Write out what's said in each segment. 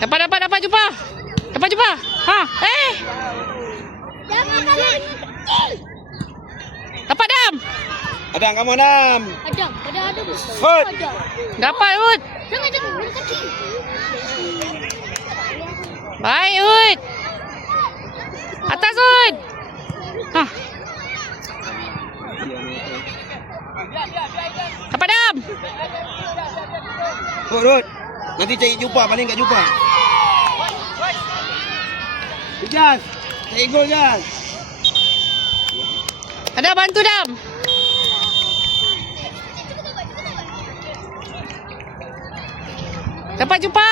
Dapat jumpa. Dapat jumpa. Ha, Jangan kalian kecil. dapat Dam. Adam, kamu Adam. Ada. Hud. Ada. Dapat Ud. Jangan, orang kecil. Baik Ud. Atas Ud. Ha. Dapat Dam. Hud. Nanti cari jumpa, paling tak jumpa. Jas, cari gol Jas. Ada bantu Dam. Dapat jumpa.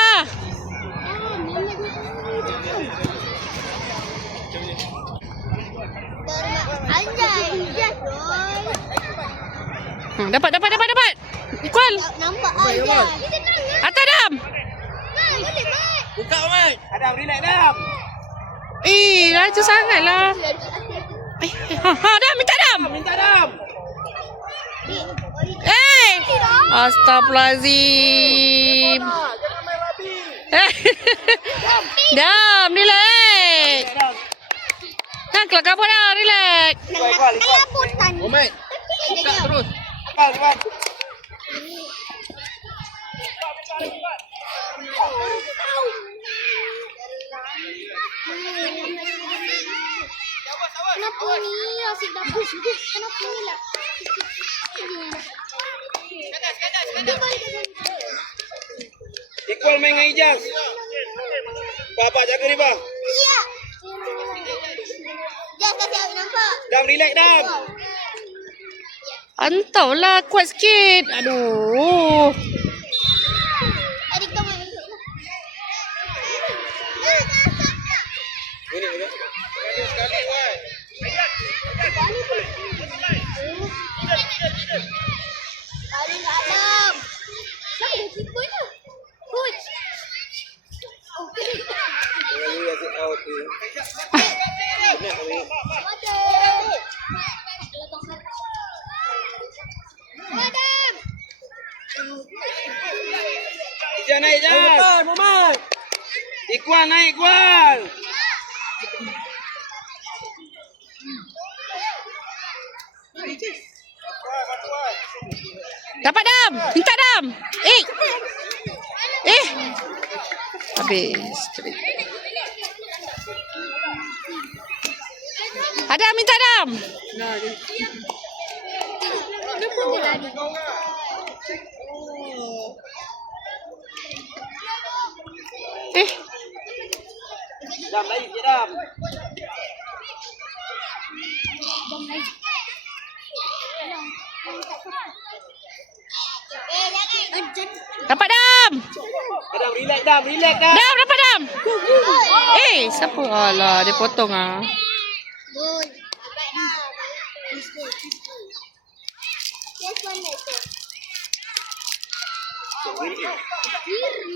Anjay. Dapat. Equal. Nampak aja. Atas Dam. Buka Mat. Adam, relax Adam. Laju sangatlah. Dam, minta Dam. Minta Adam. Astagfirullahaladzim. Jangan main lagi. Dam, relax. Nah, keluar kabut dah, relax. Kelabutan. Mat. Buka terus. Cepat. Kenapa ni asyik bagus? Kenapa ni lah? Equal main dengan Ijaz. Bapak jaga ni bang. Iya. Jangan kasih aku nampak. Dam, relax Dam. Antaulah, kuat sikit. Aduh. Adik kamu. Sekali Wan. Kali tak ada. Siapa dia keeper tu? Coach. Ini asyik out tu. Madam. Ijaz naik Ijaz. Muhammad. Iqbal naik Iqbal. Dapat Dam. Minta Dam. Habis. Ada minta Dam. Dam lagi sikit Dam. Dapat Dam. Adam, relax Dam. Dam, dapat Dam. Siapa? Alah, dia potong ah. Good. This good. Yes, one later.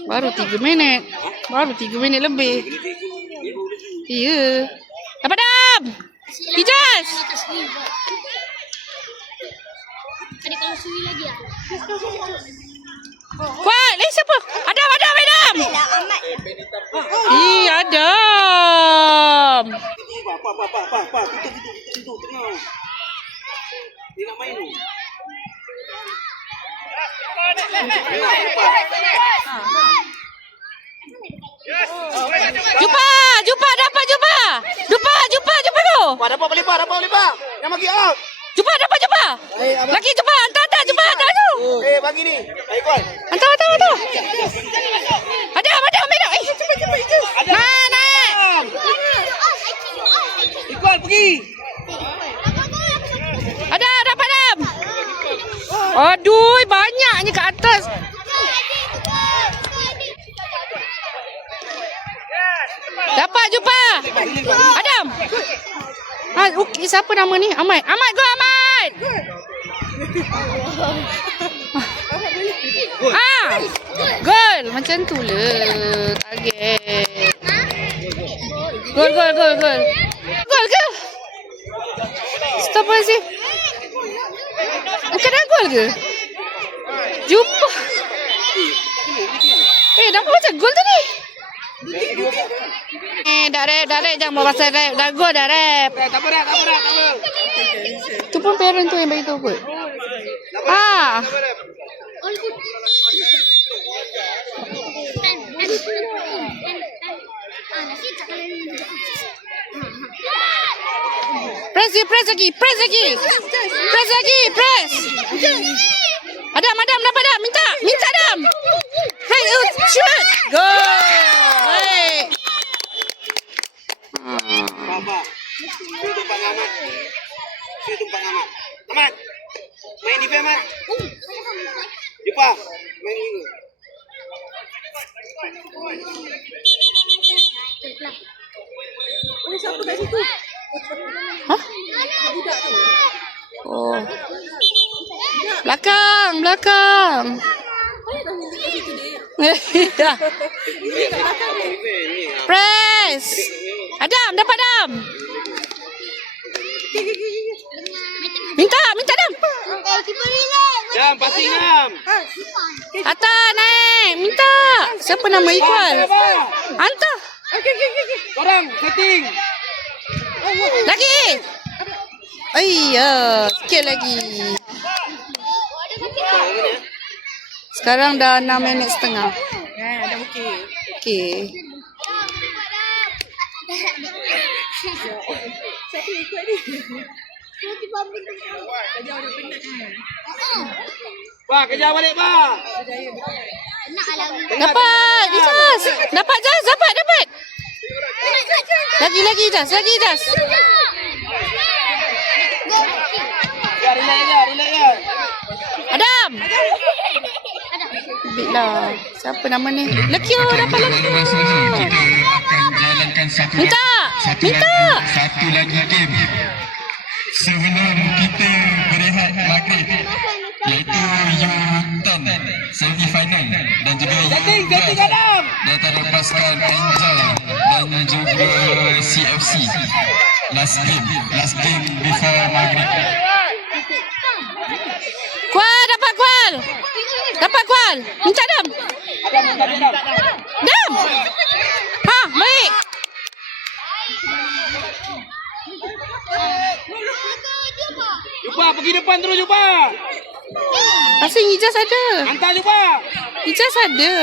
Baru 3 minit. Baru 3 minit lebih. Ya. Dapat Dam. Ijaz. Ada kalau suri lagi ah. Kuat. Siapa? Adam. Lah amat. Adam. Pak. Tutup. Tengok. Dia nak main tu. Jumpa, dapat jumpa. Jumpa tu. Dapat lepak. Yang bagi out. Jumpa. Lagi jumpa, hantar tu. Bagi ni. Iqbal. Hantar tu. Adam, minum. Cepat. Naik. Iqbal pergi. Ada, dapat Dam. Aduh, banyaknya kat atas. Dapat jumpa. Adam. Okey, siapa nama ni? Ahmad. Go Ahmad. Gol. Macam tu lah. Target. Gol. Gol ke? Stop sih. Bukan dah gol ke? Jumpa. Nampak macam gol tadi. dah rap. Jangan mau pasal rap. Dah go dah rap. Tak apa. Tu pun parent tu yang bagi tahu kot. Ah. Press lagi. Adam, dapat Adam. Minta Adam. Hey, shoot. Go. Baik. Bapak. Saya tumpang amat. Amat. Main di Amat. Jumpa. Main ini. Siapa kat situ? Hah? Oh. Belakang. Press. Adam, dapat Adam. Minta Adam. Jam, pasti jam. Atas naik. Minta. Siapa nama Iqbal? Hantar. Korang, setting. Lagi. Sikit lagi. Sekarang dah 6 minit setengah. Dah okey. Okey. Siapa ikut ni? Pak, kejar balik, Pak. Dapat. Ijaz. Dapat. Lagi Ijaz. Ya, relax je. Adam. Biarlah. Siapa nama ni? Lekio dapat lagi. Kita akan jalankan Minta. satu lagi game sebelum kita berehat maghrib, iaitu U10 semi-final dan juga Setting U12 Adam. antara pasukan Enjoy dan juga CFC. Last game before maghrib. Kual. Minta Adam. Adam. Ha, baik. Jumpa, pergi depan terus jumpa. Pasal Ijaz ada. Hantar jumpa. Ijaz ada.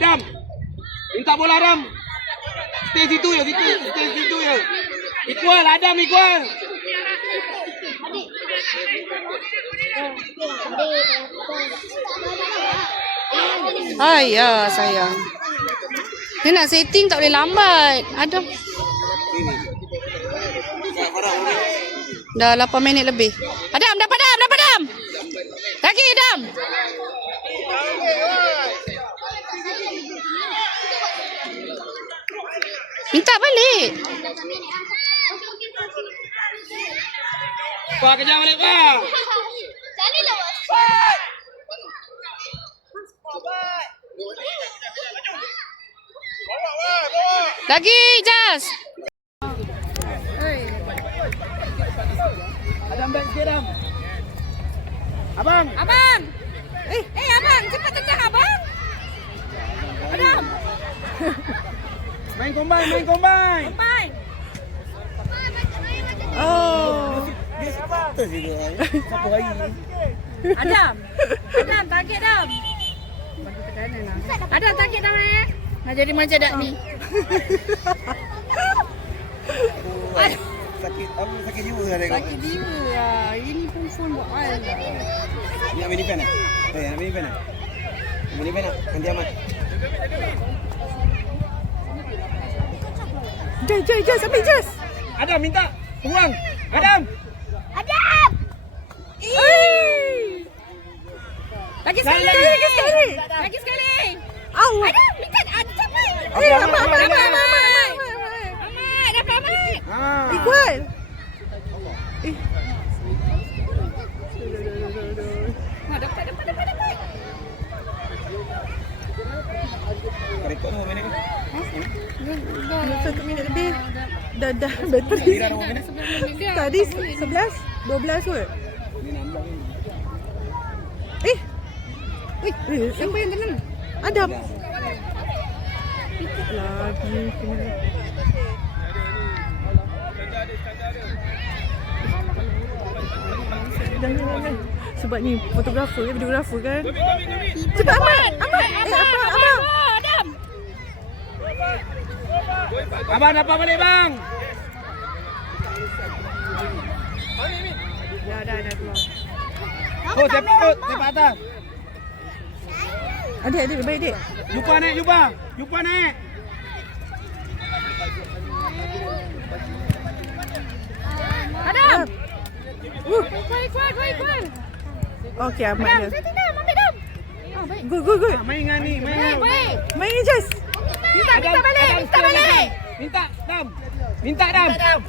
Adam. Minta bola Adam. Stay situ je. Adam Iqbal. Ayah sayang. Dia nak setting tak boleh lambat. Adam. Dah 8 minit lebih. Adam, dapat Adam. Lagi Adam. Minta balik. Pak, kejar balik, Pak. Lagi Ijaz. Adam back sikit, Adam. Abang. Abang, cepat tendang abang. Adam. Main combine. Oh. Adam, target Adam. Adam target Adam. Nak jadi macam dak ni. Sakit jiwa dah tengok. Sakit jiwa lah. Ini pun phone buat hal. Ni nak mini fan nak? Nak mini fan nak? Mini fan nak? Nanti amat. Jai, sampai Jas. Adam minta. Buang. Adam. Lagi sekali. Au. Adam, minta ada sampai. Amat. Equal. Dapat. Rekod tu minit ni. Dah 1 minit lebih. Dah bateri. Tadi 11, 12 kot. Siapa yang tenang? Adam. Lah. Lagi kena. Jangan. Sebab ni fotografer kan, videografer kan. Cepat Ahmad. Abang. Adam. Abang dapat balik bang. Dah keluar. Oh, tepat atas. Adik, baik adik. Jumpa naik. Jumpa naik. Adam. Kuat. Okey, Ahmad dia. Ambil Dam. Good. Main dengan ni, Baik. Main Ijaz. Minta balik. Minta Dam.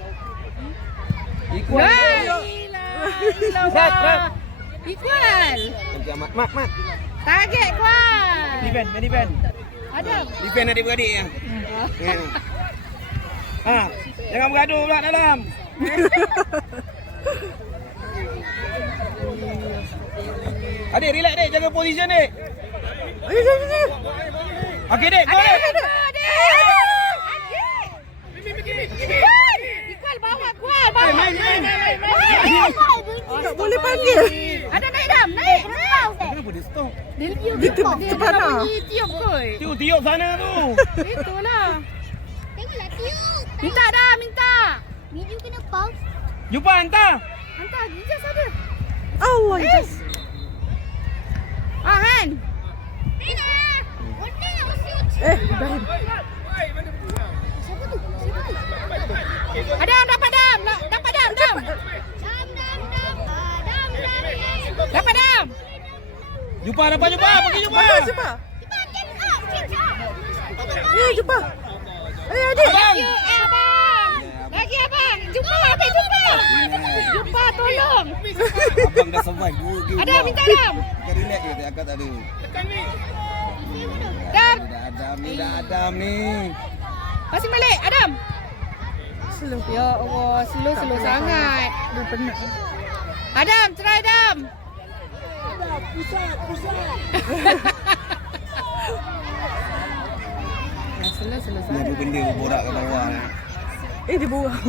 Equal. Equal. Okey, Mat. Target kuat. Defend. Adam. Defend adik-beradik yang. Jangan bergaduh pula dalam. Adik, relax dek, jaga position dek. Okey dek, go dek. Equal bawa kuat. Main. Tak boleh panggil. Ada naik Dam, naik. Kenapa dia stop? Dia terpanah. Tiup koi. Tiup sana tu. Itulah. Tengoklah tiup. Minta Dam, minta. Video kena pause. Jumpa hantar. Hantar Ijaz ada. Allah Ijaz. Han. Rina. Onde yang usia. Ibrahim. Siapa tu? Adam, dapat Dam. Dapat Dam. Dam. Dapat Dam. Jumpa, pergi jumpa. Cepat. Cepat, catch up. Jumpa. Adik. Abang. Lagi abang. Jumpa, tolong. Abang dah survive 2 game. Adam, minta Dam. Kita relax je, agak tak ada. Dam. Dah Adam ni. Pasang balik, Adam. Slow. Ya Allah, slow sangat. Dia penat. Adam, try Adam. Slow Ni sangat. apa benda berborak kat bawah ni. Dia buang.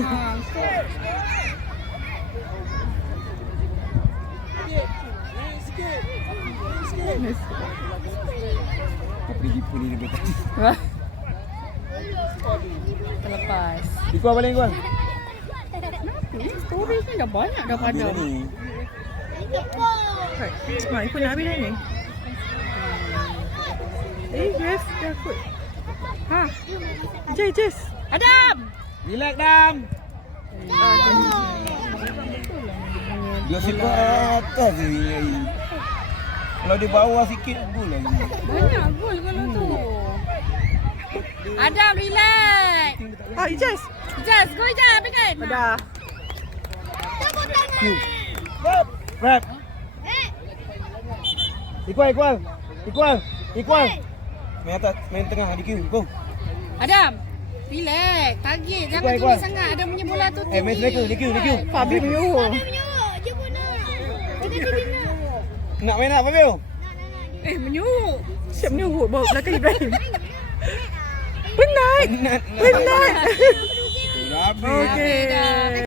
Apa dia jipu ni dia tadi. Terlepas. Ikut balik kau. Story kan dah banyak dah pada. Ni. Ikut nak habis dah ni. Yes, dah kot. Ijaz. Adam. Relax Dam. Dia sikit atas je. Kalau di bawah sikit gol lagi. Banyak gol kalau tu. Adam, relax. Ijaz. Ijaz, go Ijaz, ambilkan. Dah. Rap. Equal. Main atas, main tengah di Q. Go. Adam, relax. Target, jangan Ikut. tinggi sangat. Adam punya bola tu tinggi. Main striker di Q. Fabi menyuruh. Menyuruh je pun nak. Kita nak. Nak main nak Fabio? Menyuruh. Siap menyuruh bawa belakang Ibrahim. Penat. Penat. Penat. Dah habis. Okey.